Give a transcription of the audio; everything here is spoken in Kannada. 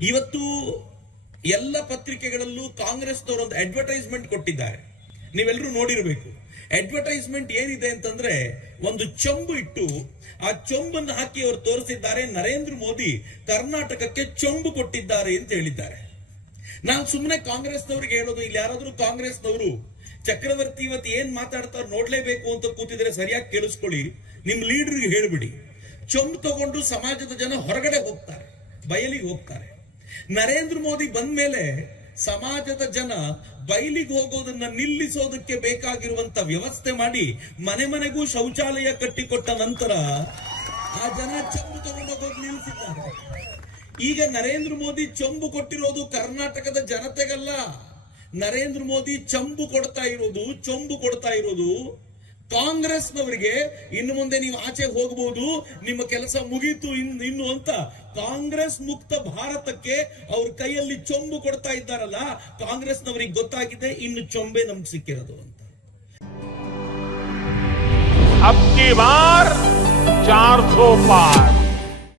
ಇವತ್ತು ಎಲ್ಲ ಪತ್ರಿಕೆಗಳಲ್ಲೂ ಕಾಂಗ್ರೆಸ್ನವರು ಒಂದು ಅಡ್ವರ್ಟೈಸ್ಮೆಂಟ್ ಕೊಟ್ಟಿದ್ದಾರೆ. ನೀವೆಲ್ಲರೂ ನೋಡಿರಬೇಕು. ಅಡ್ವರ್ಟೈಸ್ಮೆಂಟ್ ಏನಿದೆ ಅಂತಂದ್ರೆ ಒಂದು ಚೊಂಬು ಇಟ್ಟು ಆ ಚೊಂಬನ್ನು ಹಾಕಿ ಅವರು ತೋರಿಸಿದ್ದಾರೆ. ನರೇಂದ್ರ ಮೋದಿ ಕರ್ನಾಟಕಕ್ಕೆ ಚೊಂಬು ಕೊಟ್ಟಿದ್ದಾರೆ ಅಂತ ಹೇಳಿದ್ದಾರೆ. ನಾನು ಸುಮ್ಮನೆ ಕಾಂಗ್ರೆಸ್ನವ್ರಿಗೆ ಹೇಳೋದು, ಇಲ್ಲಿ ಯಾರಾದ್ರೂ ಕಾಂಗ್ರೆಸ್ನವರು ಚಕ್ರವರ್ತಿ ಇವತ್ತು ಏನ್ ಮಾತಾಡ್ತಾರೆ ನೋಡ್ಲೇಬೇಕು ಅಂತ ಕೂತಿದ್ರೆ ಸರಿಯಾಗಿ ಕೇಳಿಸ್ಕೊಳ್ಳಿ. ನಿಮ್ ಲೀಡರ್ಗೆ ಹೇಳ್ಬಿಡಿ. ಚೊಂಬು ತಗೊಂಡು ಸಮಾಜದ ಜನ ಹೊರಗಡೆ ಹೋಗ್ತಾರೆ, ಬಯಲಿಗೆ ಹೋಗ್ತಾರೆ. ನರೇಂದ್ರ ಮೋದಿ ಬಂದ ಮೇಲೆ ಸಮಾಜದ ಜನ ಬಯಲಿಗೆ ಹೋಗೋದನ್ನ ನಿಲ್ಲಿಸೋದಕ್ಕೆ ಬೇಕಾಗಿರುವಂತ ವ್ಯವಸ್ಥೆ ಮಾಡಿ ಮನೆ ಮನೆಗೂ ಶೌಚಾಲಯ ಕಟ್ಟಿಕೊಟ್ಟ ನಂತರ ಆ ಜನ ಚೊಂಬು ತಗೊಂಡೋಗೋದು ನಿಲ್ಲಿಸಿದ್ದಾರೆ. ಈಗ ನರೇಂದ್ರ ಮೋದಿ ಚಂಬು ಕೊಟ್ಟಿರೋದು ಕರ್ನಾಟಕದ ಜನತೆಗಲ್ಲ. ನರೇಂದ್ರ ಮೋದಿ ಚಂಬು ಕೊಡ್ತಾ ಇರೋದು, ಚೊಂಬು ಕೊಡ್ತಾ ಇರೋದು ಕಾಂಗ್ರೆಸ್ ನವರಿಗೆ ಇನ್ನು ಮುಂದೆ ನೀವು ಆಚೆ ಹೋಗಬಹುದು, ನಿಮ್ಮ ಕೆಲಸ ಮುಗೀತು ಇನ್ನು ಅಂತ. ಕಾಂಗ್ರೆಸ್ ಮುಕ್ತ ಭಾರತಕ್ಕೆ ಅವ್ರ ಕೈಯಲ್ಲಿ ಚೊಂಬು ಕೊಡ್ತಾ ಇದ್ದಾರಲ್ಲ ಕಾಂಗ್ರೆಸ್ ನವರಿಗೆ ಗೊತ್ತಾಗಿದೆ ಇನ್ನು ಚೊಂಬೆ ನಮ್ಗೆ ಸಿಕ್ಕಿರೋದು ಅಂತ. ಅಬ್ಕಿ ಬಾರ್ 400 ಪಾರ್.